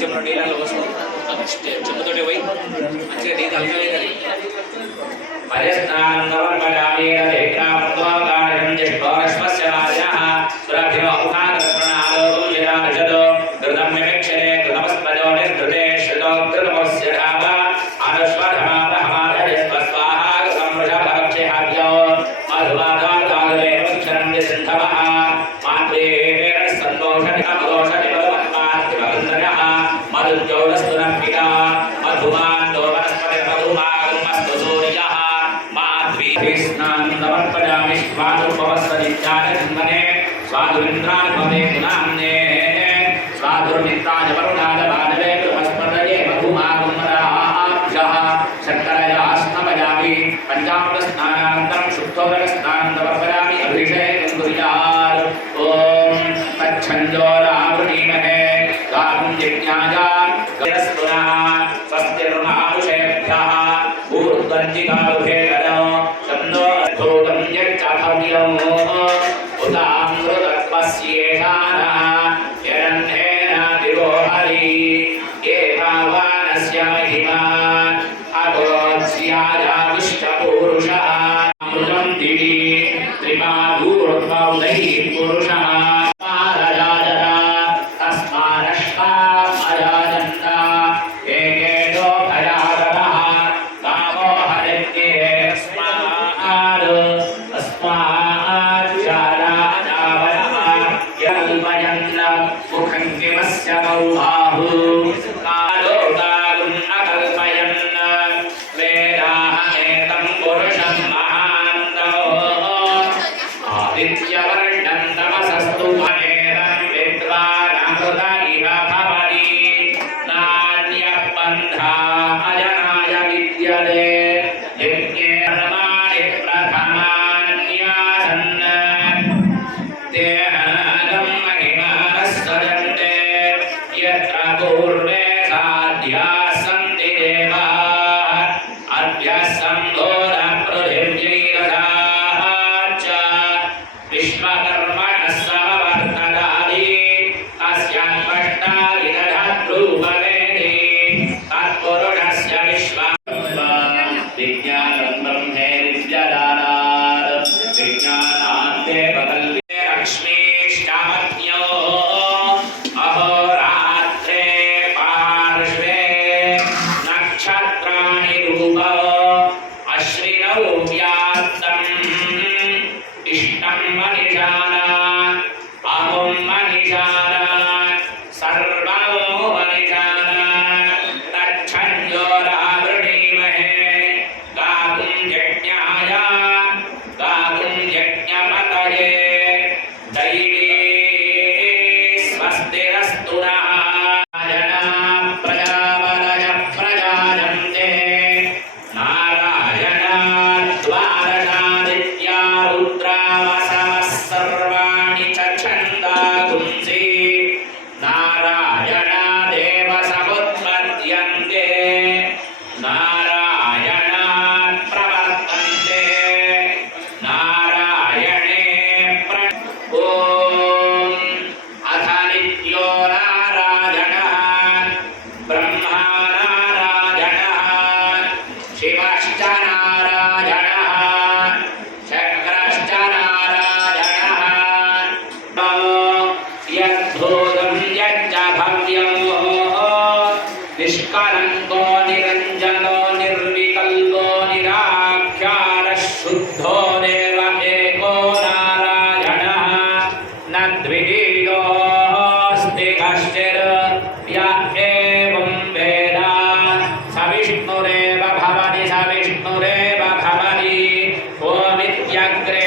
చెంబులో నీళ్ళలో పోసుకో చెంబుతోటి పోయి మంచిగా నీ తలకాలి పరిస్థానం गजानन्दने स्वाधुरिन्द्रान् भवे गुणान्ने स्वाधुर्मित्राज वरुणाद बाधवे बृहस्पतये बहुमागुमराभ्यः शङ्करयास्तमयामि, पञ्चामृतस्नानानन्तरं शुद्धोदकस्नानं तपरामि अभिषेक कुर्यात् ॐ तच्छन्दोरावृणीमहे गातुं यज्ञायां स्वस्तिर्मानुषेभ्यः भूर्वर्जिका ప్రేమాదూర్భవై పురుష స్థూలం యజ్జ భవ్యం నిష్కలంకో నిరంజనో నిర్వికల్పో నిరాఖ్యార శుద్ధో దేవ ఏకో నారాయణ న ద్వితీయోస్తి కశ్చిద్ య ఏవం వేద స విష్ణురేవ భవతి స విష్ణురేవ భవతి ఓమిత్యగ్రే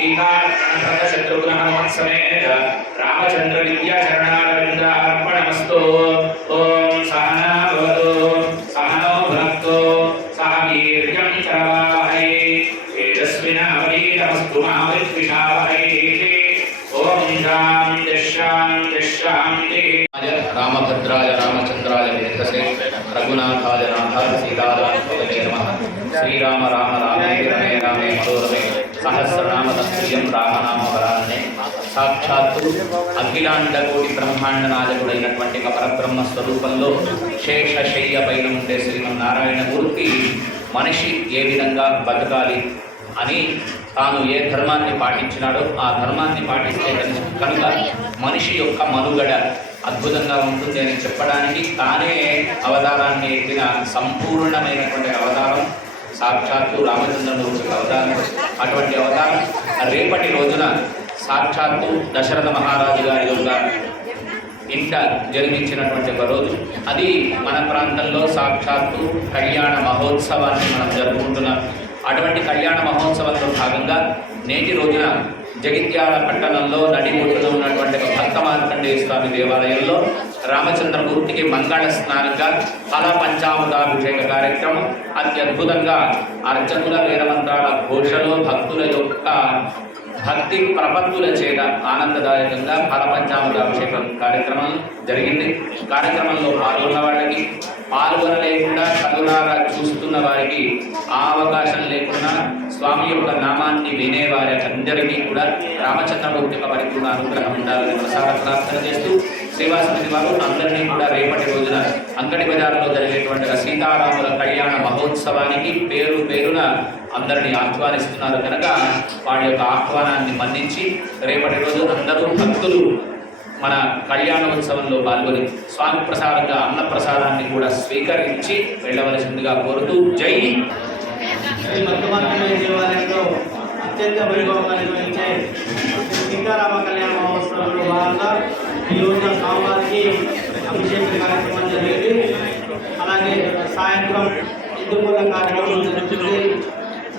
श्रीकान्तशत्रुघ्नः मत्समेत रामचन्द्रविद्याचरणारविन्द्रार्पणमस्तु ॐ सहना भवतु सहनो भुनक्तु सह वीर्यं करवावहै तेजस्विनावलीरमस्तु महाविद्विषावहै ॐ शां यशां यशां రామభద్రాయ రామచంద్రాయ వేదసే రఘునాథాయ నాథాయ సీతారాయ నమ. శ్రీరామ రామ రామే రమే రామే మనోరమే సహస్రనామ తత్ప్రియం రామనామ సాక్షాత్తు అఖిలాండ కోటి బ్రహ్మాండ నాయకుడైనటువంటి పరబ్రహ్మ స్వరూపంలో శేషశయ్య పైన ఉండే శ్రీమన్నారాయణ మూర్తి మనిషి ఏ విధంగా బతకాలి అని తాను ఏ ధర్మాన్ని పాటించినాడో ఆ ధర్మాన్ని పాటిస్తే కనుక మనిషి యొక్క మనుగడ అద్భుతంగా ఉంటుంది అని చెప్పడానికి తానే అవతారాన్ని ఎత్తిన సంపూర్ణమైనటువంటి అవతారం సాక్షాత్తు రామచంద్రుడు యొక్క అవతారం. అటువంటి అవతారం రేపటి రోజున సాక్షాత్తు దశరథ మహారాజు గారి యొక్క ఇంట జన్మించినటువంటి ఒక రోజు. అది మన ప్రాంతంలో సాక్షాత్తు కళ్యాణ మహోత్సవాన్ని మనం జరుపుకుంటున్నాం. అటువంటి కళ్యాణ మహోత్సవంలో భాగంగా నేటి రోజున జగిత్యాల పట్టణంలో నడిబొట్టులో ఉన్నటువంటి ఒక భక్త మార్కండేయ స్వామి దేవాలయంలో రామచంద్రమూర్తికి మంగళ స్నానంగా ఫల పంచామృతాభిషేక కార్యక్రమం అత్యద్భుతంగా అర్చకుల వేదమంత్రాల ఘోషలో భక్తుల యొక్క భక్తి ప్రపత్తుల చేత ఆనందదాయకంగా ఫల పంచామృతాభిషేకం కార్యక్రమం జరిగింది. కార్యక్రమంలో పాల్గొన్న వాళ్ళకి పాల్గొనలేకుండా కనులారా చూస్తున్న వారికి ఆ అవకాశం లేకుండా స్వామి యొక్క నామాన్ని వినే వారి అందరికీ కూడా రామచంద్రమూర్తి యొక్క పరిపూర్ణ అనుగ్రహం ఉండాలని మనసారా ప్రార్థన చేస్తూ సేవా సమితి వారు అందరినీ కూడా రేపటి రోజున అంగడి బజార్లో జరిగేటువంటి సీతారాముల కళ్యాణ మహోత్సవానికి పేరు పేరున అందరినీ ఆహ్వానిస్తున్నారు. కనుక వాడి యొక్క ఆహ్వానాన్ని మన్నించి రేపటి రోజు అందరూ భక్తులు మన కళ్యాణోత్సవంలో పాల్గొని స్వామి ప్రసాదంగా అన్న ప్రసాదాన్ని కూడా స్వీకరించి వెళ్ళవలసిందిగా కోరుతూ జై దేవాలయంలో అత్యంత వైభవంగా నిర్వహించే సీతారామ కళ్యాణ మహోత్సవంలో భాగంగా ఈ రోజున స్వామివారికి అభిషేక కార్యక్రమం జరిగింది. అలాగే సాయంత్రం హిందూపుల కార్యక్రమం జరుగుతుంది.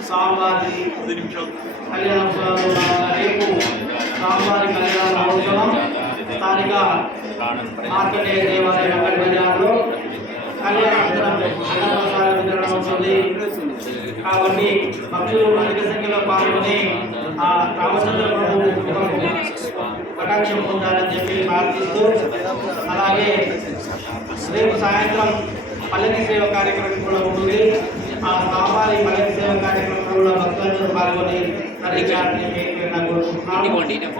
స్వామివారి కళ్యాణోత్సవంలో మార్కండేయ దేవాలయం అక్కడి బజార్లో ఉంటుంది కాబట్టి భక్తులు అధిక సంఖ్యలో పాల్గొని ఆ రామచంద్ర ప్రభు కటాక్షం పొందాలని చెప్పి ప్రార్థిస్తూ అలాగే రేపు సాయంత్రం పల్లెని సేవ కార్యక్రమం కూడా ఉంటుంది. ఆ స్వామివారి పల్లెని సేవ కార్యక్రమంలో భక్తులందరూ పాల్గొని తరించాలని చెప్పి కోరుకుంటున్నాను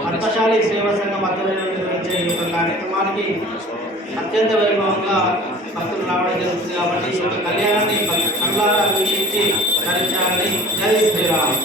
పద్మశాలి సేవా సంఘం ఆధ్వర్యంలో నిర్వహించే ఈ యొక్క కార్యక్రమానికి అత్యంత వైభవంగా భక్తులు రావడం జరుగుతుంది కాబట్టి ఈ యొక్క కళ్యాణాన్ని కళ్ళారా వీక్షించి ధరించాలని జై శ్రీరామ్.